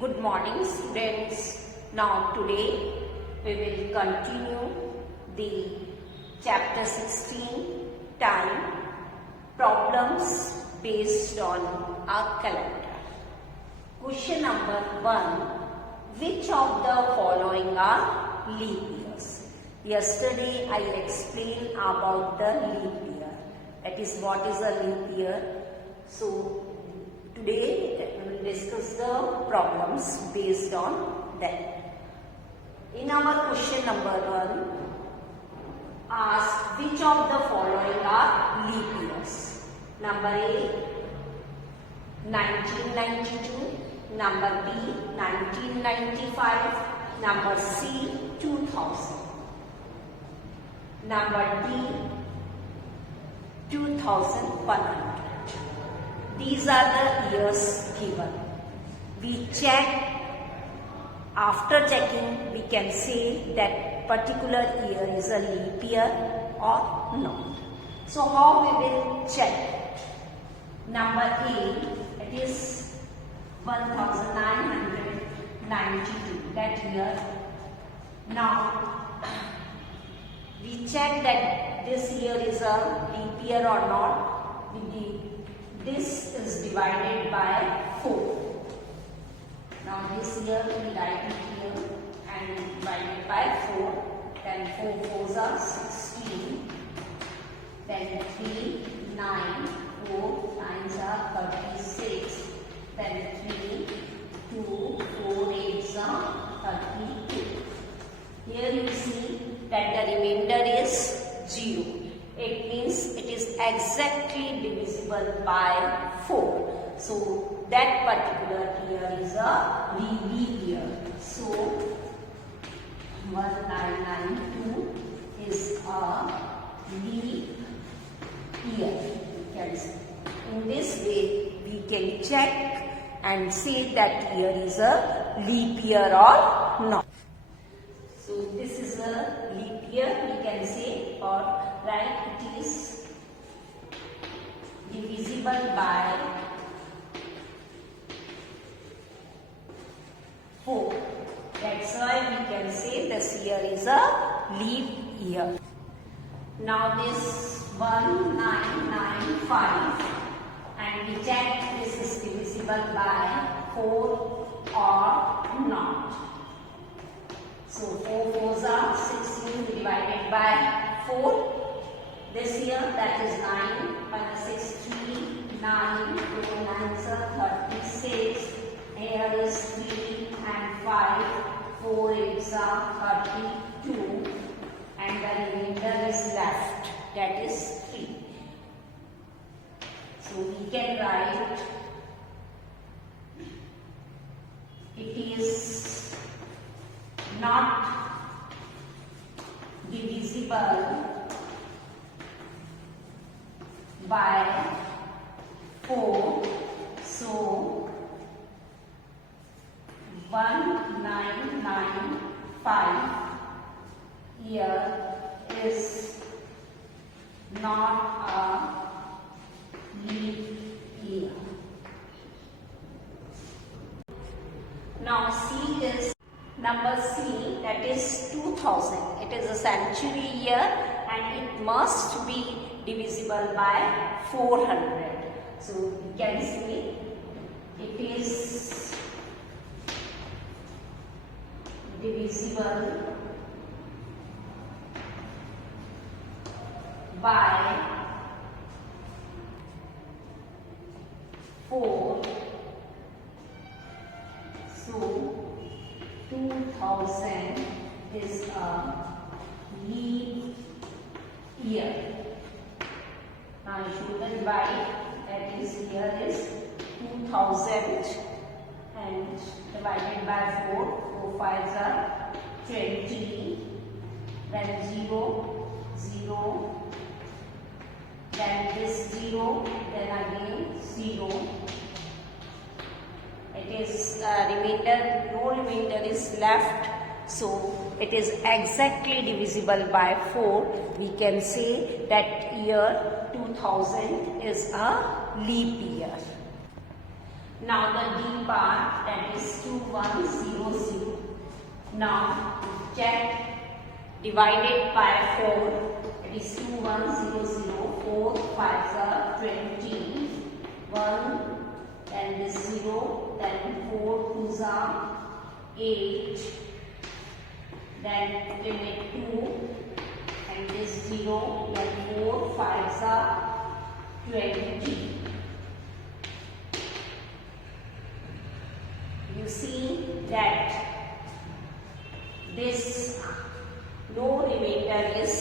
Good morning students. Now today we will continue the chapter 16 time problems based on our calendar. Question number 1. Which of the following are leap years? Yesterday I explained about the leap year. That is what is a leap year. So today we will discuss the problems based on that. In our question number 1, ask which of the following are leap years. Number A, 1992, number B, 1995, number C, 2000, number D, 2100. These are the years given. We check, after checking we can say that particular year is a leap year or not. So how we will check? Number A, it is 1992, that year. Now we check that this year is a leap year or not. This is divided by 4. Now this year we write it here and divide it by 4. Then 4 4s are 16. Then 3, 9, 4 9s are 36. Then 3, 2, 4 8s are 32. Here you see that the remainder is 0. It means it is exactly divisible by 4. So that particular year is a leap year. So 1992 is a leap year. In this way we can check and say that year is a leap year or not. So this is a leap year, we can say, or right, it is divisible by 4. That's why we can say this year is a leap year. Now this 1995, and we check this is divisible by 4 or not. So 4 4s are 16 divided by 4. This year that is 9, 6, 3, 9, 4 9s are 36. Here is 3 and 5, 4 8s are 32. And the remainder is left, that is 3. So we can write it is not divisible by 4. So 1995 year is not a leap year. Now C is number C, that is 2000. It is a century year and it must be divisible by 400. So we can say it is divisible by 4. So 2000 is a leap year. Now I show the divide, that is here is 2000 and divided by 4. 4 5s are 20. Then 0, 0. Then this 0, then again 0. It is remainder, no remainder is left. So it is exactly divisible by 4. We can say that year 2000 is a leap year. Now the D part, that is 2 2100. Now check divided by 4, it is 2100, 4 5s are 20, 1, then this 0, then 4 2s are 8, then limit 2, and this 0, then 4 5s are 20. You see that this no remainder is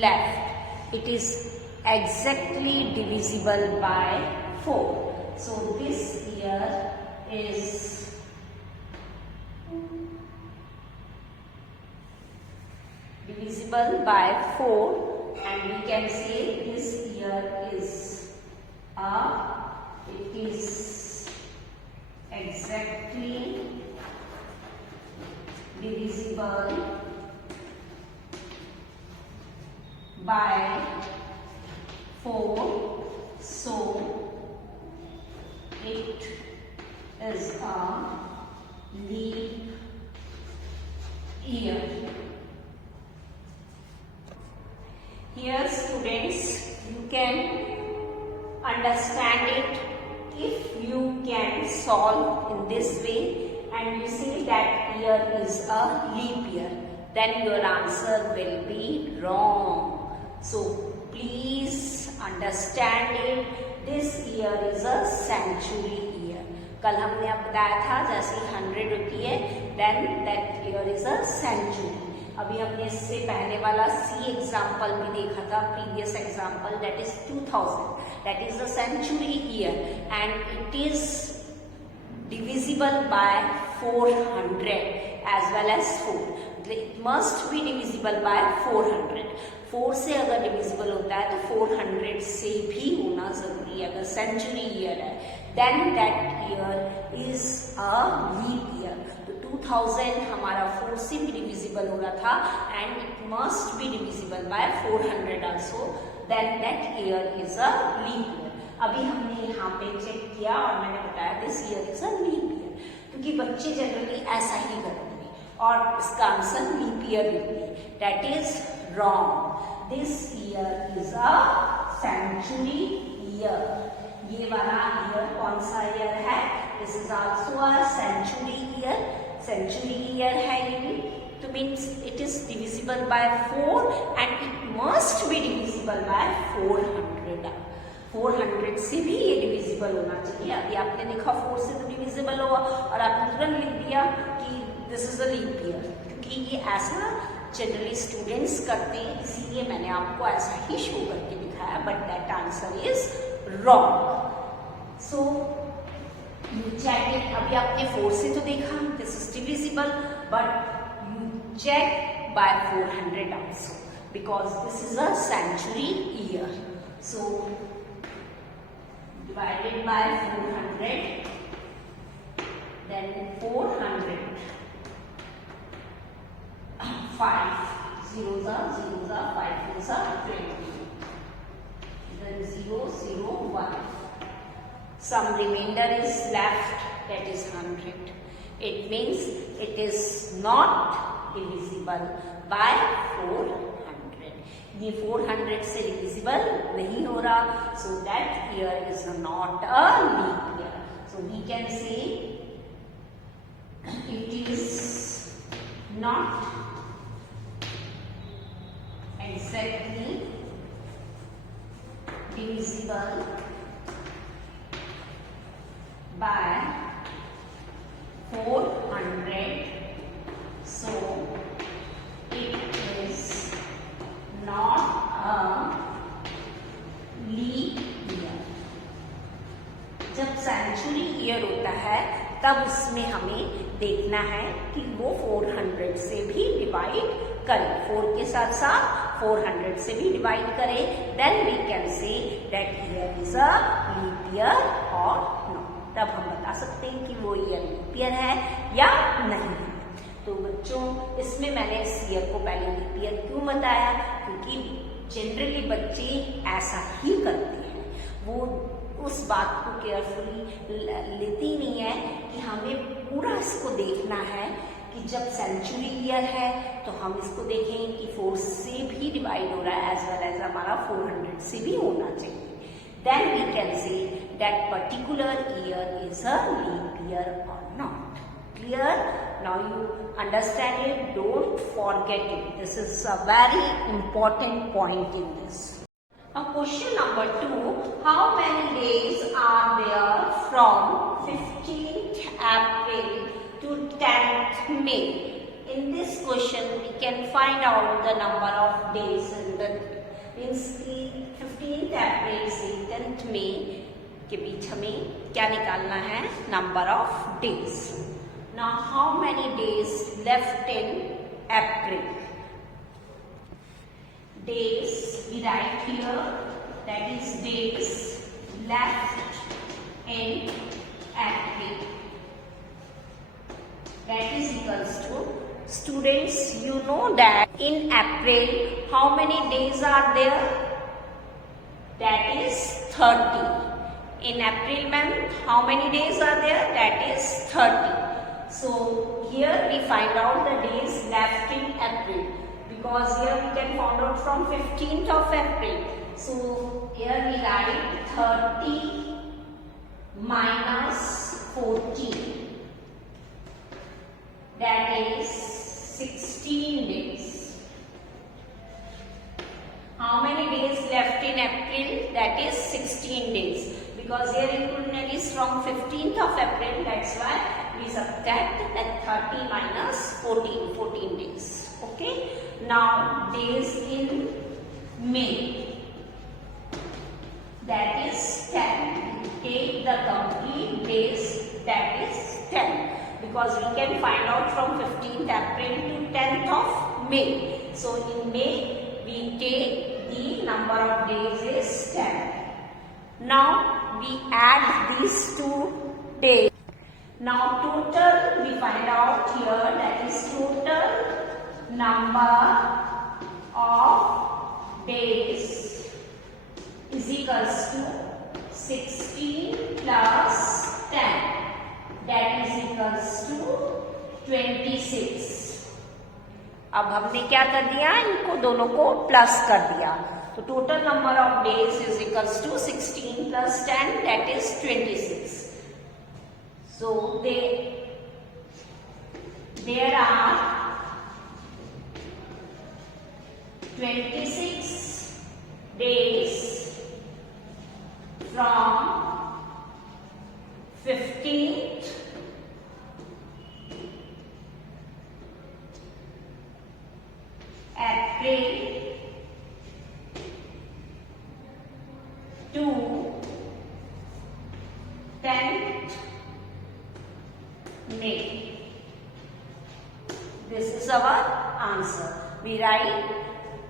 left. It is exactly divisible by 4. So this here is divisible by 4, and we can say this here is it is exactly divisible by 4, so it is a leap year. Here students, you can understand it if you can solve in this way and you say that year is a leap year, then your answer will be wrong. So please understand it, this year is a century year. कल हमने अब बताया था जैसे 100 होती है then that year is a century. अभी हमने इससे पहले वाला सी एग्जाम्पल भी देखा था, previous example, that is 2000, that is the century year and it is divisible by 400 as well as 4. It must be divisible by 400. 4 से अगर डिविजिबल होता है तो 400 से भी होना जरूरी है. अगर सेंचुरी ईयर है then that year is a leap year. 2000 हमारा 4 से भी डिविजिबल हो रहा था and it must be divisible by 400 also, then that year is a leap year. अभी हमने यहाँ पे चेक किया और मैंने बताया this year is a leap year, क्योंकि बच्चे जनरली ऐसा ही करते हैं और इसका आंसर लीप ईयर होती है. That is wrong. This year is a century year. ये वाला ईयर कौन सा ईयर है? This is also a century year. Century year है ये भी, तो means it is divisible by 4 and it must be divisible by 400. 400 से भी ये डिविजिबल होना चाहिए. अभी आपने देखा 4 से तो डिविजिबल हुआ और आपने तुरंत लिख दिया कि this is a leap year, क्योंकि ये ऐसा जनरली स्टूडेंट्स करते हैं, इसीलिए मैंने आपको ऐसा ही शो करके दिखाया, but that answer is wrong. So you check it. अभी आपने 4 से तो देखा this is divisible, but you check by 400 also because this is a century year. So divided by 400, then 400, 5 zeros are 5 is 20, then 0 0 1. Some remainder is left, that is 100. It means it is not divisible by 400. ये 400 से divisible नहीं हो रहा, so that year is not a leap year. So we can say it is not exactly divisible by 400, so it is not a leap year. जब century year होता है तब उसमें हमें देखना है कि वो 400 से भी डिवाइड करे, 4 के साथ साथ 400 से भी डिवाइड करे, then we can say that year is a leap year और नॉट. तब हम बता सकते हैं कि वो ईयर लीप ईयर है या नहीं है. तो बच्चों, इसमें मैंने इस ईयर को पहले लीप ईयर क्यों बताया, क्योंकि जनरली बच्चे ऐसा ही करते हैं. वो उस बात को केयरफुली लेती नहीं है कि हमें पूरा इसको देखना है कि जब सेंचुरी ईयर है तो हम इसको देखें कि 4 से भी डिवाइड हो रहा है एज वेल एज हमारा 400 से भी होना चाहिए. Then we can say that particular year is a leap year or not. Clear? Now you understand it. Don't forget it. This is a very important point in this. Now question number 2. How many days are there from 15th April to 10th May? In this question we can find out the number of days in the means 15th अप्रैल से 10th मई के बीच हमें क्या निकालना है? Number of days. Now how many days left in April? Days we write here, that is days left in April. That is equals to, students, you know that in April how many days are there? That is 30. In April month how many days are there? That is 30. So here we find out the days left in April, because here we can find out from 15th of April. So here we write 30 minus 14. That is 16 days. How many days left in April? That is 16 days. Because here inclusion is from 15th of April. That's why we subtract that 30 minus 14. 14 days. Okay. Now days in May. That is 10. Take the complete days. That is 10. Because we can find out from 15th April to 10th of May. So in May we take the number of days is 10. Now we add these two days. Now total we find out here, that is total number of days is equals to 16 plus 10. That is equals to 26. अब हमने क्या कर दिया? इनको दोनों को plus कर दिया. तो total number of days is equals to 16 plus 10, that is 26. So there are 26 days from 15th April to 10th May. This is our answer. We write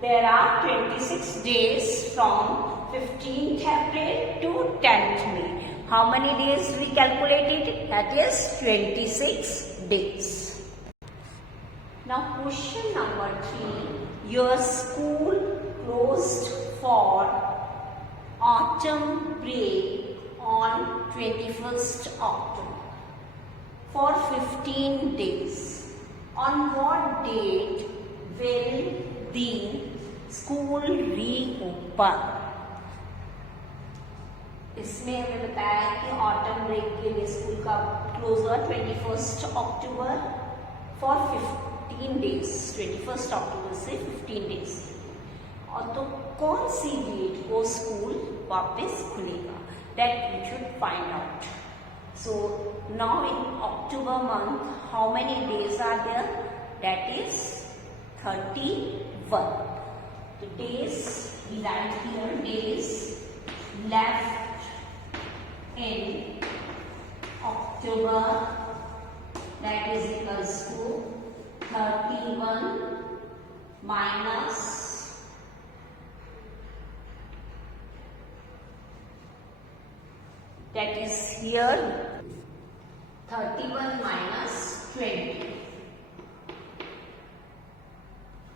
there are 26 days from 15th April to 10th May. How many days we calculated? That is 26 days. Now question number 3. Your school closed for autumn break on 21st October for 15 days. On what date will the school reopen? इसमें हमें बताया है कि autumn break के लिए school का close हुआ 21st October for 15 days. 21st अक्टूबर से 15 डेज. और तो कौन सी डेट को स्कूल वापस खुलेगा? That we should find out. So now in October month how many days are there? That is 31. तो days we write here, days left in October, that is equals to 31 minus that is here 31 minus 20,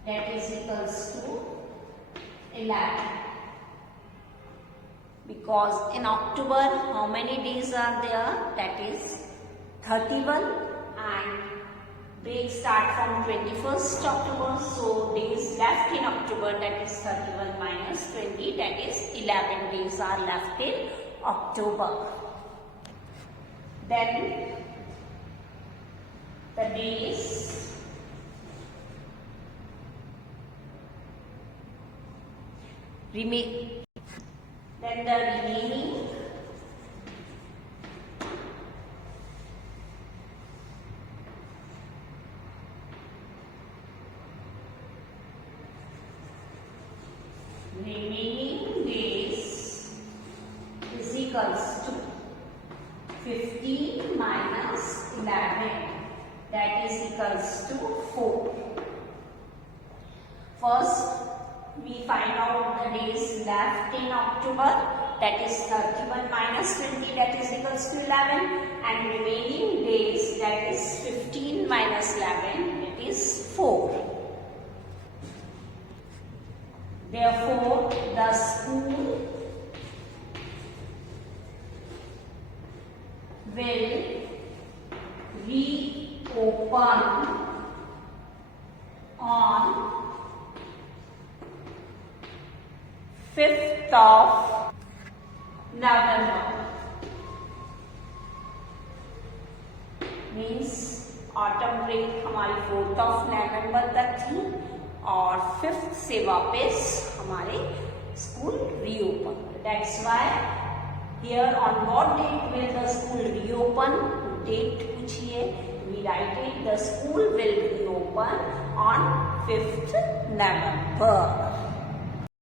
that is equals to 11. because in October how many days are there? That is 31, and break start from 21st October. So days left in October, that is 31 minus 20, that is 11 days are left in October. Then the days remain. Then the remaining days is equals to 15 minus 11, that is equals to 4. First, we find out the days left in October, that is 31 minus 20, that is equals to 11, and remaining days, that is 15 minus 11, that is 4. Therefore, the school will reopen on 5th of November. Means autumn break हमारी 4th of November तक थी और 5th से वापस हमारे school reopen. That's why here on what date will the school reopen? Date पूछिए. We write it, the school will reopen on 5th November.